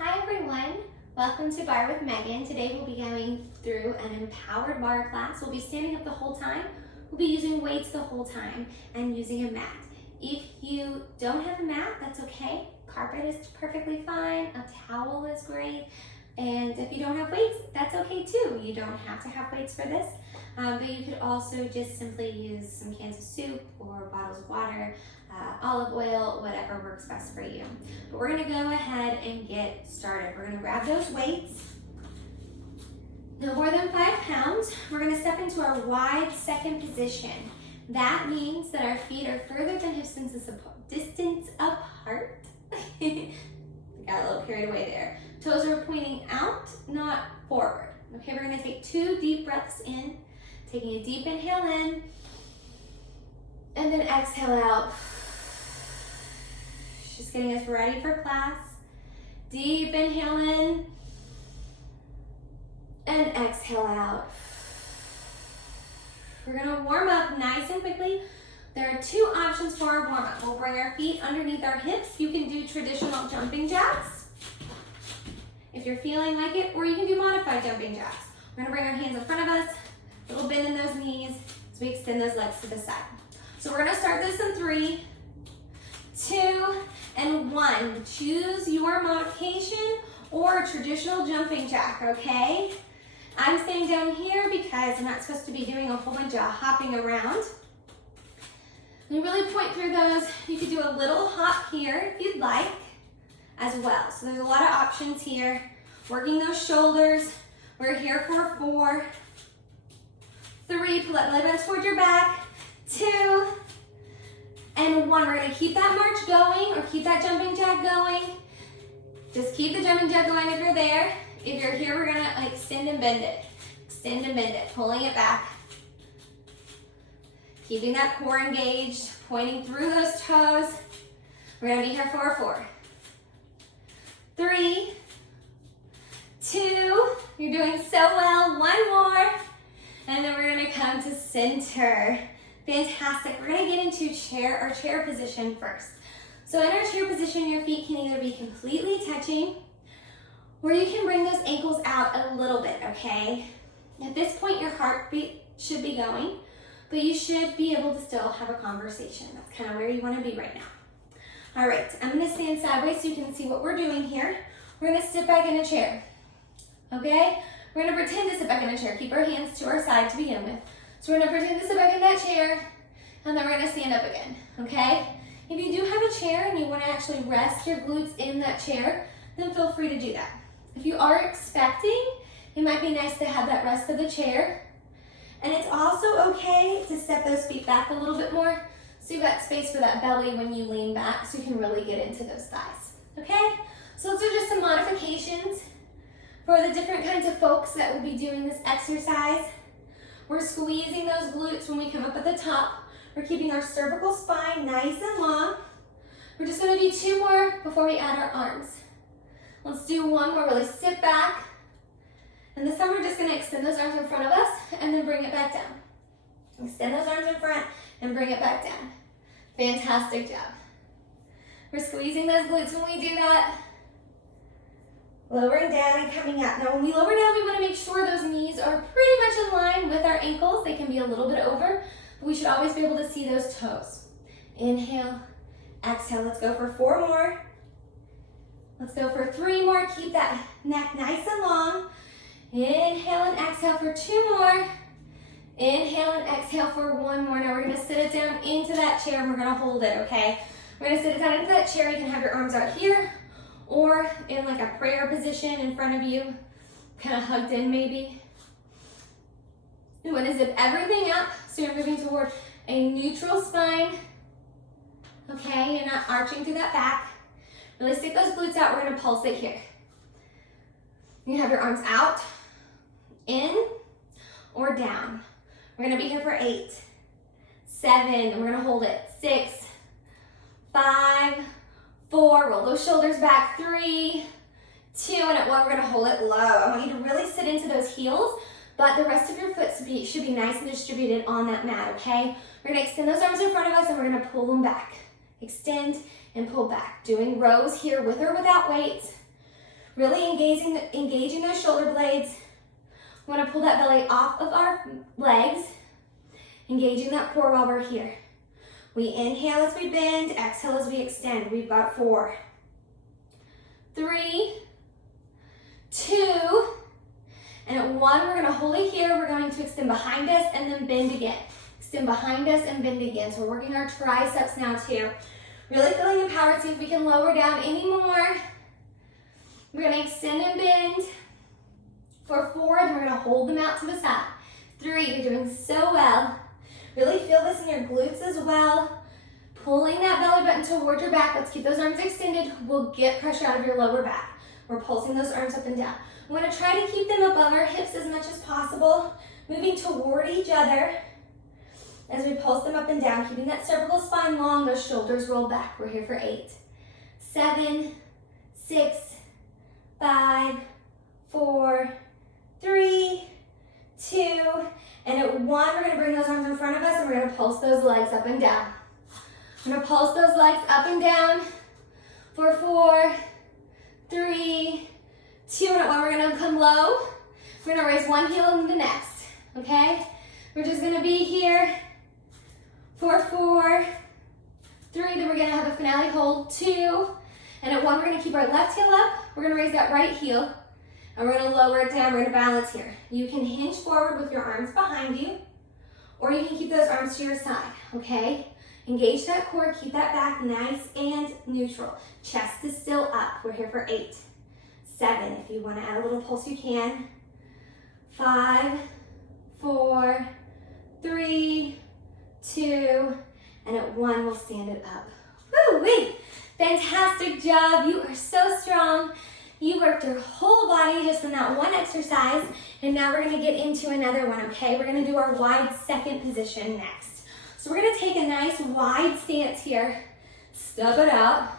Hi everyone, welcome to Barre with Megan. Today we'll be going through an empowered barre class. We'll be standing up the whole time, we'll be using weights the whole time, and using a mat. If you don't have a mat, that's okay. Carpet is perfectly fine, a towel is great, and if you don't have weights, that's okay too. You don't have to have weights for this, but you could also just simply use some cans of soup or bottles of water, olive oil, whatever works best for you. But we're gonna go ahead and get started. We're gonna grab those weights, no more than 5 pounds. We're gonna step into our wide second position. That means that our feet are further than hip distance apart. Got a little carried away there. Toes are pointing out, not forward. Okay, we're gonna take 2 deep breaths in, taking a deep inhale in, and then exhale out. Just getting us ready for class. Deep inhale in, and exhale out. We're gonna warm up nice and quickly. There are 2 options for our warm up. We'll bring our feet underneath our hips. You can do traditional jumping jacks if you're feeling like it, or you can do modified jumping jacks. We're gonna bring our hands in front of us, a little bend in those knees as we extend those legs to the side. So we're gonna start this in 3, 2, and 1. Choose your modification or traditional jumping jack, okay? I'm staying down here because I'm not supposed to be doing a whole bunch of hopping around. You really point through those. You could do a little hop here if you'd like as well. So there's a lot of options here. Working those shoulders. We're here for 4, 3, pull that belly button towards your back, 2, and 1. We're gonna keep that march going or keep that jumping jack going. Just keep the jumping jack going if you're there. If you're here, we're gonna extend and bend it. Extend and bend it, pulling it back. Keeping that core engaged, pointing through those toes. We're gonna be here for 4, 3, 2, you're doing so well, 1 more, and then we're gonna come to center. Fantastic, we're gonna get into our chair position first. So in our chair position, your feet can either be completely touching, or you can bring those ankles out a little bit, okay? At this point, your heartbeat should be going, but you should be able to still have a conversation. That's kind of where you wanna be right now. All right, I'm gonna stand sideways so you can see what we're doing here. We're gonna sit back in a chair, okay? We're gonna pretend to sit back in a chair. Keep our hands to our side to begin with. So we're gonna pretend to sit back in that chair, and then we're gonna stand up again, okay? If you do have a chair and you wanna actually rest your glutes in that chair, then feel free to do that. If you are expecting, it might be nice to have that rest of the chair. And it's also okay to step those feet back a little bit more so you've got space for that belly when you lean back so you can really get into those thighs, okay? So those are just some modifications for the different kinds of folks that will be doing this exercise. We're squeezing those glutes when we come up at the top. We're keeping our cervical spine nice and long. We're just gonna do 2 more before we add our arms. Let's do 1 more, really sit back. And this time we're just gonna extend those arms in front of us and then bring it back down. Extend those arms in front and bring it back down. Fantastic job. We're squeezing those glutes when we do that. Lowering down and coming up. Now when we lower down, we wanna make sure those knees are pretty much in line with our ankles. They can be a little bit over, but we should always be able to see those toes. Inhale, exhale. Let's go for 4 more. Let's go for 3 more. Keep that neck nice and long. Inhale and exhale for 2 more. Inhale and exhale for 1 more. Now we're gonna sit it down into that chair and we're gonna hold it, okay? We're gonna sit it down into that chair. You can have your arms out here or in like a prayer position in front of you, kind of hugged in maybe. You wanna zip everything up so you're moving toward a neutral spine, okay? You're not arching through that back. Really stick those glutes out. We're gonna pulsate here. You can have your arms out, in, or down. We're gonna be here for 8, 7, and we're gonna hold it. 6, 5, 4, roll those shoulders back. 3, 2, and at 1, we're gonna hold it low. I want you to really sit into those heels, but the rest of your foot should be nice and distributed on that mat, okay? We're gonna extend those arms in front of us and we're gonna pull them back. Extend and pull back. Doing rows here with or without weights. Really engaging those shoulder blades. We want to pull that belly off of our legs, engaging that core while we're here. We inhale as we bend, exhale as we extend. We've got 4, 3, 2, and at 1, we're gonna hold it here. We're going to extend behind us and then bend again. Extend behind us and bend again. So we're working our triceps now too. Really feeling empowered. See if we can lower down any more. We're gonna extend and bend for 4, then we're gonna hold them out to the side. 3, you're doing so well. Really feel this in your glutes as well. Pulling that belly button towards your back. Let's keep those arms extended. We'll get pressure out of your lower back. We're pulsing those arms up and down. We want to try to keep them above our hips as much as possible, moving toward each other as we pulse them up and down, keeping that cervical spine long, those shoulders roll back. We're here for 8, 7, 6, 5, 4, 3, 2, and at 1, we're going to bring those arms in front of us and we're going to pulse those legs up and down. We're going to pulse those legs up and down for 4, 3, 2, and at 1, we're going to come low. We're going to raise one heel and the next, okay? We're just going to be here for 4, 3, then we're going to have a finale hold, 2, and at 1, we're going to keep our left heel up. We're going to raise that right heel, and we're going to lower it down. We're going to balance here. You can hinge forward with your arms behind you, or you can keep those arms to your side, okay? Engage that core, keep that back nice and neutral. Chest is still up. We're here for 8, 7. If you want to add a little pulse, you can. 5, 4, 3, 2, and at 1, we'll stand it up. Woo-wee! Fantastic job. You are so strong. You worked your whole body just in that one exercise, and now we're going to get into another one, okay? We're going to do our wide second position next. So we're going to take a nice wide stance here, stub it out.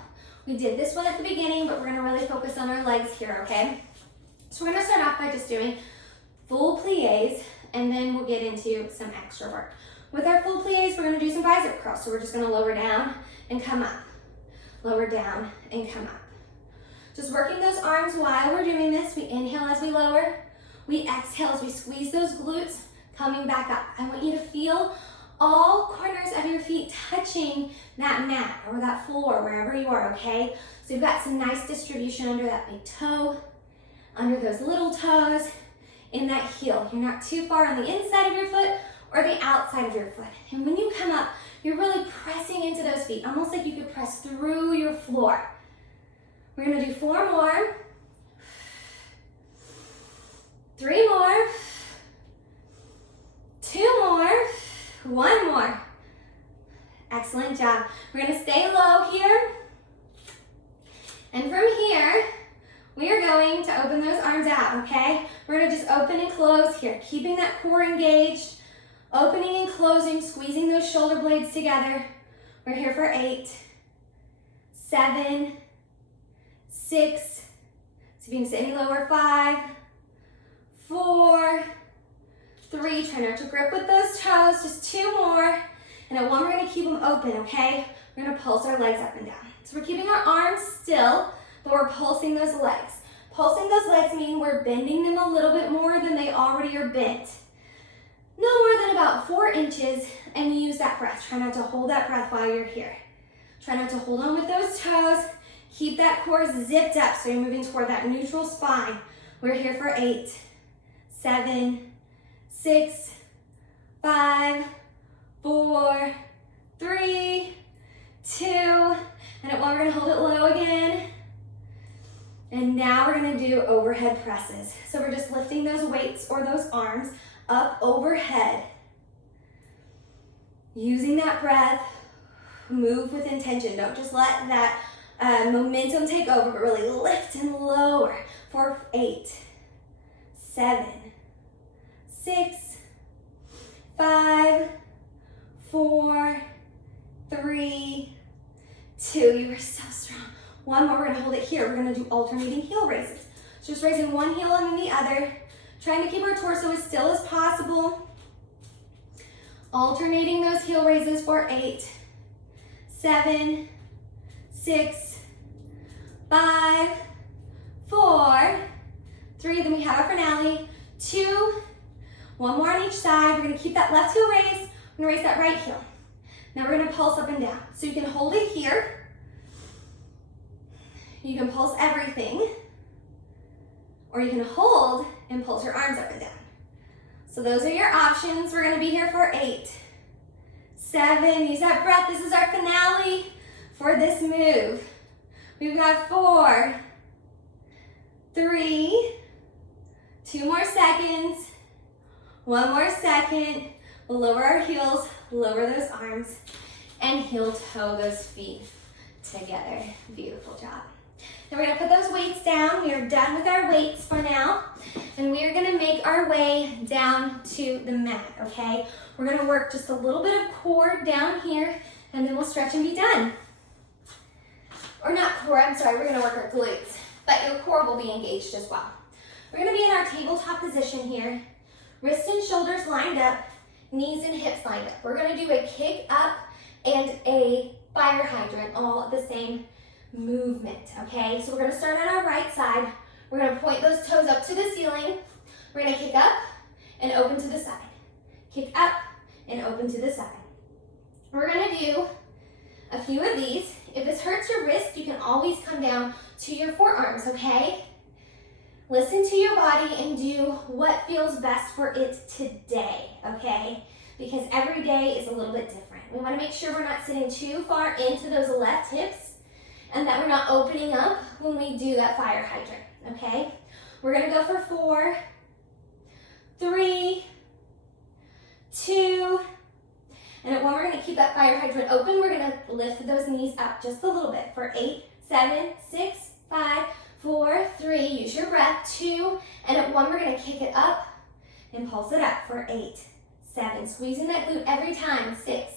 We did this one at the beginning, but we're going to really focus on our legs here, okay? So we're going to start off by just doing full plies, and then we'll get into some extra work. With our full plies, we're going to do some bicep curls. So we're just going to lower down and come up. Lower down and come up. Just working those arms while we're doing this. We inhale as we lower. We exhale as we squeeze those glutes, coming back up. I want you to feel all corners of your feet touching that mat or that floor, wherever you are, okay? So you've got some nice distribution under that big toe, under those little toes, in that heel. You're not too far on the inside of your foot or the outside of your foot. And when you come up, you're really pressing into those feet, almost like you could press through your floor. We're gonna do 4 more, 3 more, 2 more, 1 more. Excellent job. We're gonna stay low here. And from here, we are going to open those arms out, okay? We're gonna just open and close here, keeping that core engaged, opening and closing, squeezing those shoulder blades together. We're here for 8, 7, 6, so if you can sit any lower, 5, 4, 3, try not to grip with those toes, just 2 more, and at 1, we're gonna keep them open, okay? We're gonna pulse our legs up and down. So we're keeping our arms still, but we're pulsing those legs. Pulsing those legs means we're bending them a little bit more than they already are bent. No more than about 4 inches, and use that breath. Try not to hold that breath while you're here. Try not to hold on with those toes. Keep that core zipped up so you're moving toward that neutral spine. We're here for 8, 7, 6, 5, 4, 3, 2, and at 1, we're gonna hold it low again. And now we're gonna do overhead presses. So we're just lifting those weights or those arms up overhead. Using that breath, move with intention. Don't just let that momentum take over, but really lift and lower for 8, 7, 6, 5, 4, 3, 2. You are so strong. 1 more, we're gonna hold it here. We're gonna do alternating heel raises. So just raising one heel and then the other, trying to keep our torso as still as possible. Alternating those heel raises for 8, 7, 6, 5, 4, 3, then we have our finale, 2, one more on each side. We're gonna keep that left heel raised. We're gonna raise that right heel. Now we're gonna pulse up and down. So you can hold it here. You can pulse everything, or you can hold and pulse your arms up and down. So those are your options. We're gonna be here for 8, 7, use that breath. This is our finale for this move. We've got 4, 3, 2 more seconds, 1 more second. We'll lower our heels, lower those arms, and heel toe those feet together. Beautiful job. Now we're gonna put those weights down. We are done with our weights for now. And we are gonna make our way down to the mat, okay? We're gonna work just a little bit of core down here, and then we'll stretch and be done. Or not core, I'm sorry, we're gonna work our glutes, but your core will be engaged as well. We're gonna be in our tabletop position here. Wrists and shoulders lined up, knees and hips lined up. We're gonna do a kick up and a fire hydrant, all at the same movement, okay? So we're gonna start on our right side. We're gonna point those toes up to the ceiling. We're gonna kick up and open to the side. Kick up and open to the side. We're gonna do a few of these. If this hurts your wrist, you can always come down to your forearms, okay? Listen to your body and do what feels best for it today, okay? Because every day is a little bit different. We wanna make sure we're not sitting too far into those left hips and that we're not opening up when we do that fire hydrant, okay? We're gonna go for 4, 3, 2, and at 1, we're gonna keep that fire hydrant open. We're gonna lift those knees up just a little bit for 8, 7, 6, 5, 4, 3, use your breath, 2, and at 1, we're gonna kick it up and pulse it up for 8, 7, squeezing that glute every time, 6,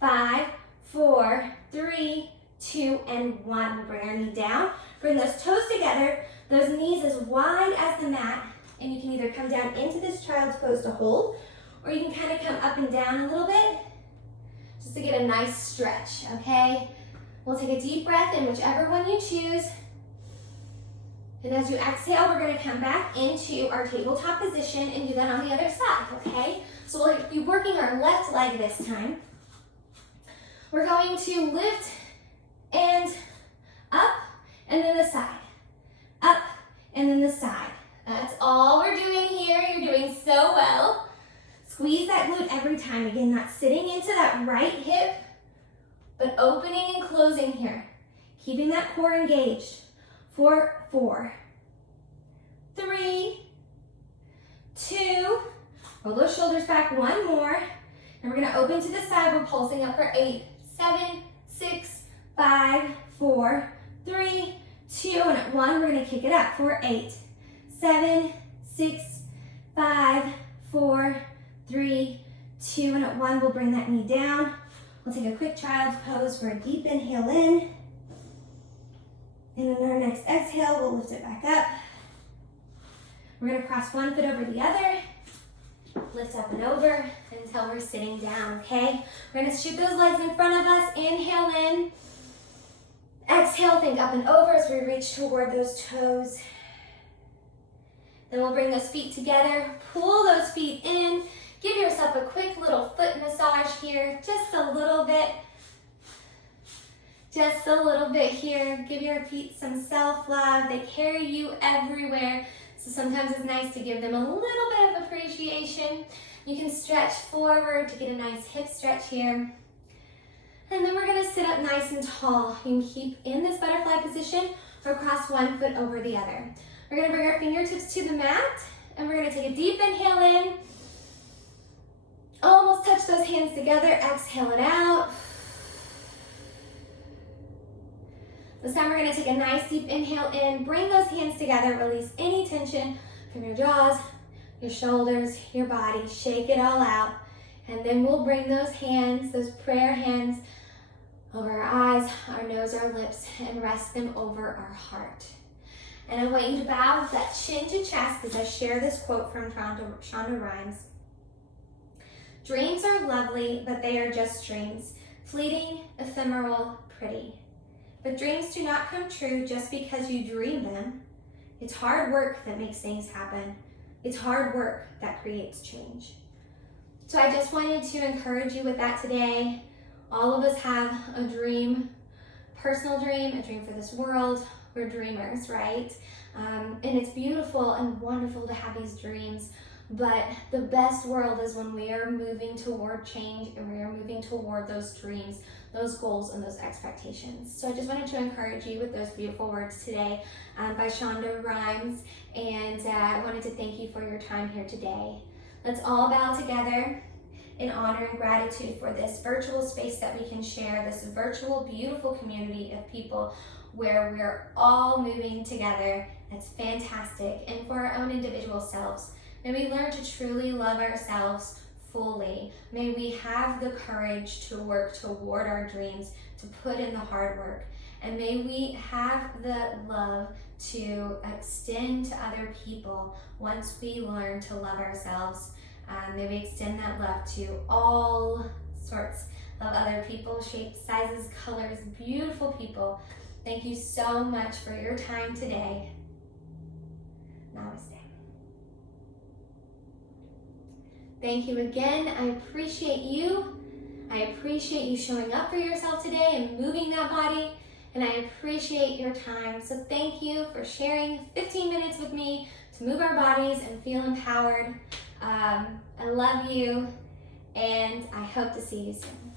5, 4, 3, 2, and 1. We bring our knee down, bring those toes together, those knees as wide as the mat, and you can either come down into this child's pose to hold, or you can kind of come up and down a little bit, just to get a nice stretch, okay? We'll take a deep breath in whichever one you choose. And as you exhale, we're gonna come back into our tabletop position and do that on the other side, okay? So we'll be working our left leg this time. We're going to lift and up, and then the side. Up, and then the side. That's all we're doing here. You're doing so well. Squeeze that glute every time. Again, not sitting into that right hip, but opening and closing here. Keeping that core engaged. 4, 4, 3, 2, roll those shoulders back, 1 more, and we're gonna open to the side. We're pulsing up for 8, 7, 6, 5, 4, 3, 2, and at 1, we're gonna kick it up for 8, 7, 6, 5, 4, 3, 2, and at 1, we'll bring that knee down. We'll take a quick child's pose for a deep inhale in. And on our next exhale, we'll lift it back up. We're gonna cross one foot over the other, lift up and over until we're sitting down, okay? We're gonna shoot those legs in front of us, inhale in. Exhale, think up and over as we reach toward those toes. Then we'll bring those feet together, pull those feet in, give yourself a quick little foot massage here, just a little bit. Just a little bit here. Give your feet some self-love. They carry you everywhere. So sometimes it's nice to give them a little bit of appreciation. You can stretch forward to get a nice hip stretch here. And then we're gonna sit up nice and tall. You can keep in this butterfly position or cross one foot over the other. We're gonna bring our fingertips to the mat and we're gonna take a deep inhale in. Almost touch those hands together. Exhale it out. This time we're gonna take a nice deep inhale in, bring those hands together, release any tension from your jaws, your shoulders, your body, shake it all out. And then we'll bring those hands, those prayer hands, over our eyes, our nose, our lips, and rest them over our heart. And I want you to bow with that chin to chest as I share this quote from Shonda Rhimes. Dreams are lovely, but they are just dreams, fleeting, ephemeral, pretty. But dreams do not come true just because you dream them. It's hard work that makes things happen. It's hard work that creates change. So I just wanted to encourage you with that today. All of us have a dream, personal dream, a dream for this world. We're dreamers, right? And it's beautiful and wonderful to have these dreams, but the best world is when we are moving toward change and we are moving toward those dreams, those goals, and those expectations. So I just wanted to encourage you with those beautiful words today by Shonda Rhimes, and I wanted to thank you for your time here today. Let's all bow together in honor and gratitude for this virtual space that we can share, this virtual, beautiful community of people where we're all moving together. That's fantastic. And for our own individual selves, may we learn to truly love ourselves fully. May we have the courage to work toward our dreams, to put in the hard work. And may we have the love to extend to other people once we learn to love ourselves. May we extend that love to all sorts of other people, shapes, sizes, colors, beautiful people. Thank you so much for your time today. Namaste. Thank you again. I appreciate you. I appreciate you showing up for yourself today and moving that body. And I appreciate your time. So thank you for sharing 15 minutes with me to move our bodies and feel empowered. I love you, and I hope to see you soon.